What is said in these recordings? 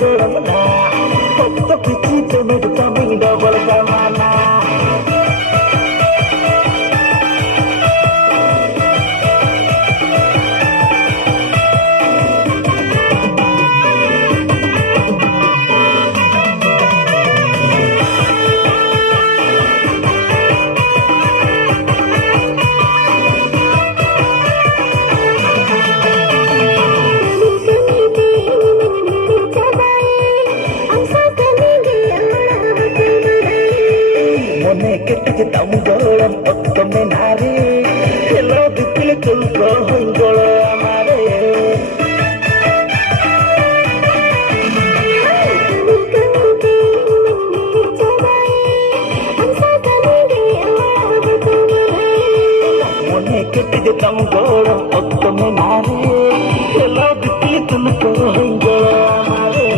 gurung na Pokok pici pemit kami double kamana Tamu golam otto menari hello dipil tulko hongolo amare mone kette tamu golam otto menari hello dipil tulko hongolo amare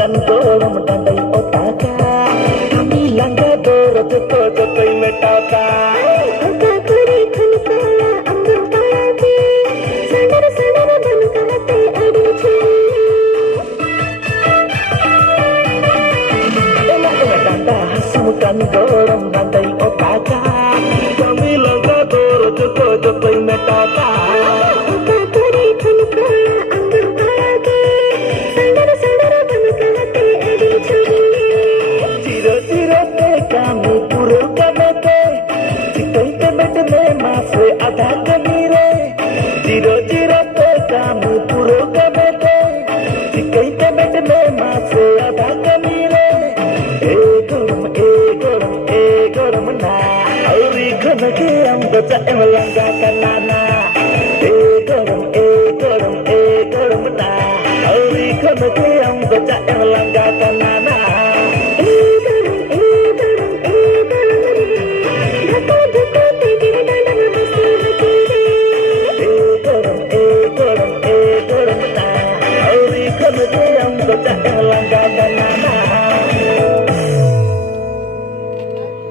Kan golam tandai otaka kami langga dorot ko koi metata aka kuri khun kala ambar pagi sadar sadar ban kahte adi chhe ela tanda hasum kan golam tandai otaka kami langga dorot ko koi metata aka kuri khun kala ambar pagi sadar sadar Zero zero te kamu puro kamete Citai te betne masre adha kamire Zero zero te kamu puro kamete Citai te betne masre adha kamire goram na Auri khana ke ambacha emlanga kanana goram na Auri khana ke ambacha emlanga kanana Langga